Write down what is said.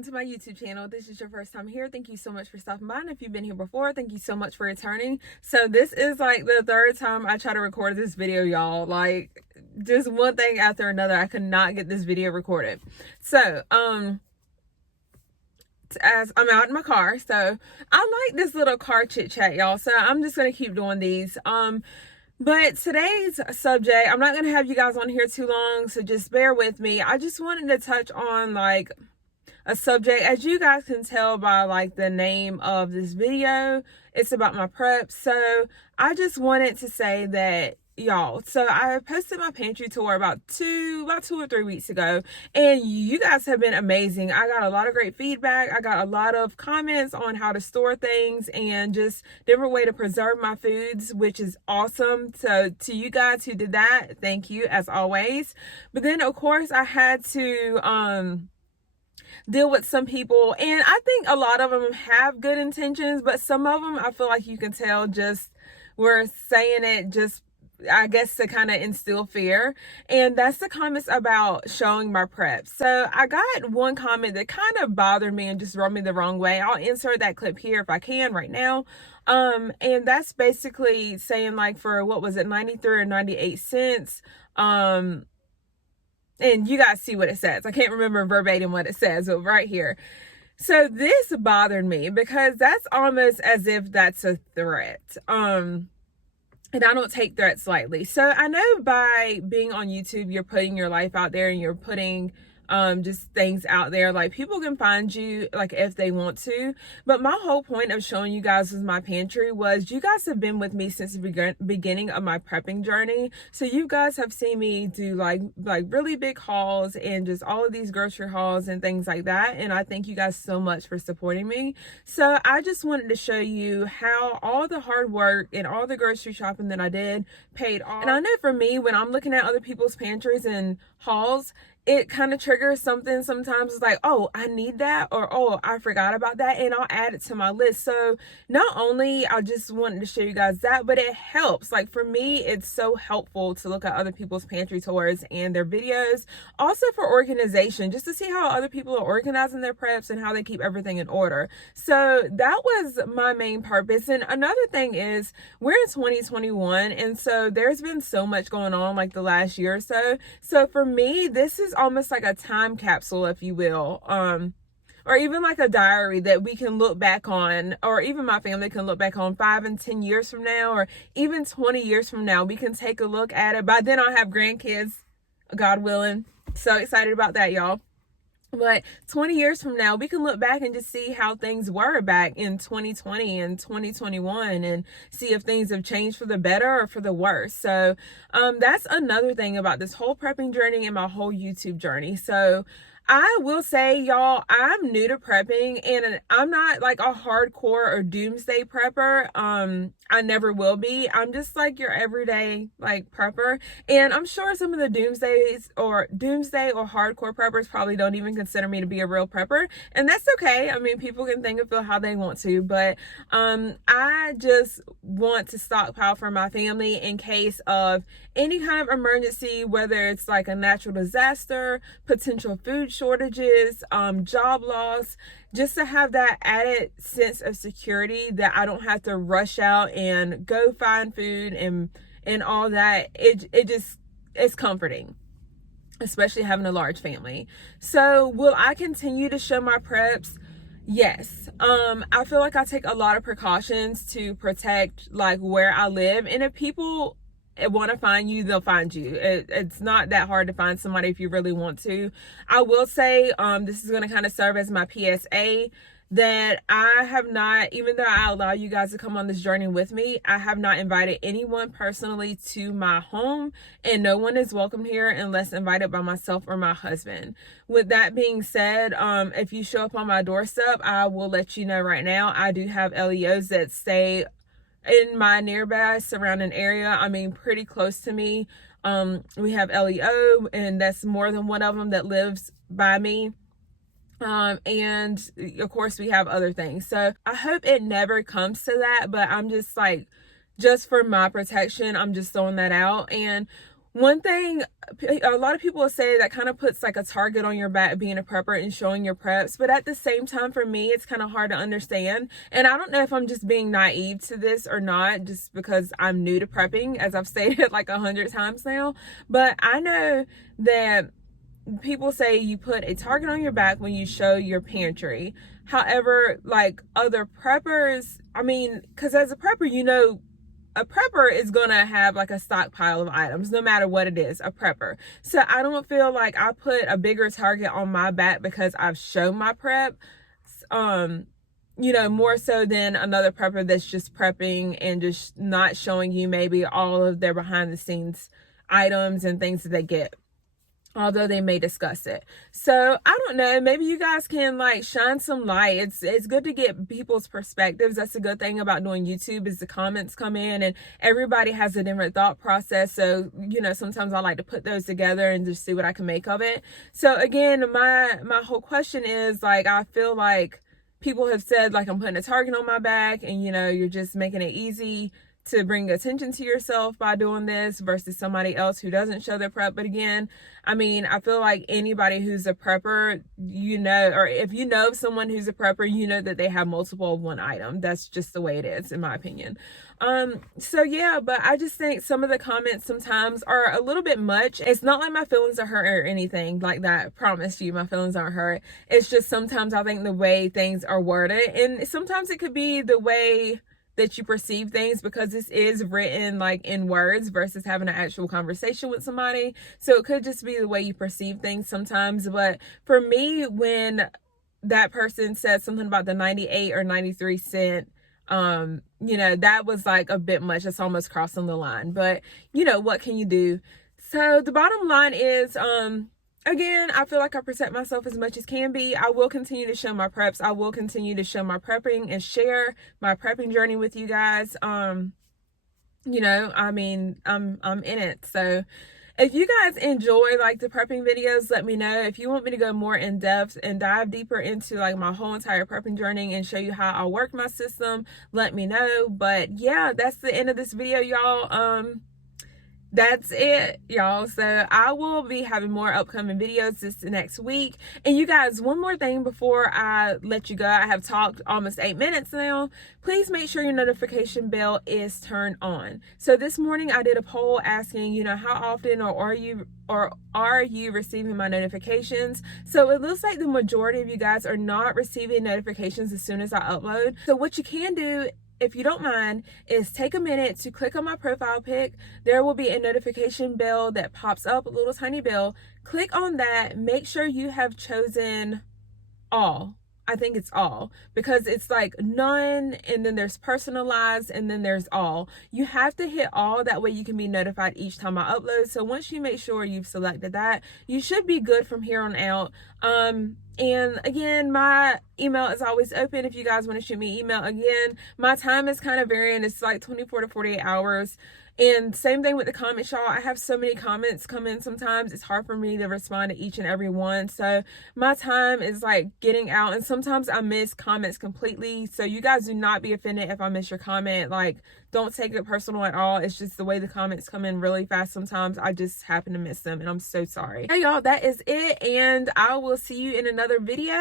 welcome to my YouTube channel. If this is your first time here, thank you so much for stopping by. And if you've been here before, thank you so much for returning. So this is like the third time I try to record this video, y'all. Like, just one thing after another, I could not get this video recorded. So, as I'm out in my car, so I like this little car chit chat, y'all. So I'm just gonna keep doing these. But today's subject, I'm not going to have you guys on here too long, so just bear with me. I just wanted to touch on like a subject. As you guys can tell by like the name of this video, it's about my PREPS. So I just wanted to say that, y'all, so I posted my pantry tour about 2 or 3 weeks ago, and you guys have been amazing. I got a lot of great feedback. I got a lot of comments on how to store things and just different way to preserve my foods, which is awesome. So to you guys who did that, thank you as always. But then of course I had to deal with some people, and I think a lot of them have good intentions, but some of them I feel like you can tell just were saying it just, I guess, to kind of instill fear. And that's the comments about showing my PREPS. So I got one comment that kind of bothered me and just rubbed me the wrong way. I'll insert that clip here if I can right now. And that's basically saying like for, what was it, 93 or 98 cents. And you guys see what it says. I can't remember verbatim what it says, but right here. So this bothered me because that's almost as if that's a threat. And I don't take threats lightly. So I know by being on YouTube, you're putting your life out there and you're putting just things out there. Like, people can find you like if they want to. But my whole point of showing you guys was my pantry was you guys have been with me since the beginning of my prepping journey. So you guys have seen me do like really big hauls and just all of these grocery hauls and things like that. And I thank you guys so much for supporting me. So I just wanted to show you how all the hard work and all the grocery shopping that I did paid off. And I know for me, when I'm looking at other people's pantries and hauls, it kind of triggers something sometimes. It's like, oh, I need that, or oh, I forgot about that, and I'll add it to my list. So not only I just wanted to show you guys that, but it helps. Like, for me, it's so helpful to look at other people's pantry tours and their videos, also for organization, just to see how other people are organizing their preps and how they keep everything in order. So that was my main purpose. And another thing is, we're in 2021, and so there's been so much going on like the last year or so. So for me, this is almost like a time capsule, if you will, or even like a diary that we can look back on, or even my family can look back on 5 and 10 years from now, or even 20 years from now. We can take a look at it. By then I'll have grandkids, God willing. So excited about that, y'all. But 20 years from now, we can look back and just see how things were back in 2020 and 2021 and see if things have changed for the better or for the worse. So that's another thing about this whole prepping journey and my whole YouTube journey. So I will say, y'all, I'm new to prepping, and I'm not like a hardcore or doomsday prepper. I never will be. I'm just like your everyday like prepper. And I'm sure some of the doomsday or hardcore preppers probably don't even consider me to be a real prepper. And that's okay. I mean, people can think and feel how they want to, but I just want to stockpile for my family in case of any kind of emergency, whether it's like a natural disaster, potential food shortages, job loss, just to have that added sense of security that I don't have to rush out and go find food and all that. It's comforting, especially having a large family. So will I continue to show my preps? Yes. I feel like I take a lot of precautions to protect like where I live, and if people want to find you, they'll find you. It's not that hard to find somebody if you really want to. I will say, this is going to kind of serve as my PSA, that I have not, even though I allow you guys to come on this journey with me, I have not invited anyone personally to my home, and no one is welcome here unless invited by myself or my husband. With that being said, if you show up on my doorstep, I will let you know right now, I do have LEOs that stay in my nearby surrounding area. I mean, pretty close to me. We have LEO, and that's more than one of them that lives by me. And of course we have other things. So I hope it never comes to that, but I'm just like, just for my protection, I'm just throwing that out. And one thing a lot of people say that kind of puts like a target on your back being a prepper and showing your preps, but at the same time for me it's kind of hard to understand, and I don't know if I'm just being naive to this or not, just because I'm new to prepping, as I've stated like 100 times now. But I know that people say you put a target on your back when you show your pantry. However, like other preppers, I mean, because as a prepper, you know, a prepper is gonna have like a stockpile of items no matter what it is, a prepper. So I don't feel like I put a bigger target on my back because I've shown my prep, you know, more so than another prepper that's just prepping and just not showing you maybe all of their behind the scenes items and things that they get, although they may discuss it. So I don't know, maybe you guys can like shine some light. It's good to get people's perspectives. That's a good thing about doing YouTube, is the comments come in and everybody has a different thought process. So, you know, sometimes I like to put those together and just see what I can make of it. So again, my whole question is, like, I feel like people have said like I'm putting a target on my back and, you know, you're just making it easy to bring attention to yourself by doing this versus somebody else who doesn't show their prep. But again, I mean, I feel like anybody who's a prepper, you know, or if you know someone who's a prepper, you know that they have multiple of one item. That's just the way it is, in my opinion. So yeah, but I just think some of the comments sometimes are a little bit much. It's not like my feelings are hurt or anything like that. I promise you, my feelings aren't hurt. It's just sometimes I think the way things are worded, and sometimes it could be the way that you perceive things, because this is written like in words versus having an actual conversation with somebody. So it could just be the way you perceive things sometimes. But for me, when that person said something about the 98 or 93 cent, you know, that was like a bit much. It's almost crossing the line, but you know, what can you do? So the bottom line is, again, I feel like I protect myself as much as can be. I will continue to show my preps. I will continue to show my prepping and share my prepping journey with you guys. You know, I mean, I'm in it. So if you guys enjoy like the prepping videos, let me know. If you want me to go more in depth and dive deeper into like my whole entire prepping journey and show you how I work my system, let me know. But yeah, that's the end of this video, y'all. That's it, y'all. So I will be having more upcoming videos this next week. And you guys, one more thing before I let you go. I have talked almost 8 minutes now. Please make sure your notification bell is turned on. So this morning I did a poll asking, you know, how often are you receiving my notifications? So it looks like the majority of you guys are not receiving notifications as soon as I upload. So what you can do, if you don't mind, is take a minute to click on my profile pic. There will be a notification bell that pops up, a little tiny bell. Click on that. Make sure you have chosen all. I think it's all, because it's like none, and then there's personalized, and then there's all. You have to hit all, that way you can be notified each time I upload. So once you make sure you've selected that, you should be good from here on out. And again, my email is always open if you guys want to shoot me email. Again, my time is kind of varying. It's like 24 to 48 hours. And same thing with the comments, y'all. I have so many comments come in sometimes. It's hard for me to respond to each and every one. So my time is like getting out, and sometimes I miss comments completely. So you guys do not be offended if I miss your comment. Like, don't take it personal at all. It's just the way the comments come in really fast. Sometimes I just happen to miss them, and I'm so sorry. Hey y'all, that is it. And I will see you in another video.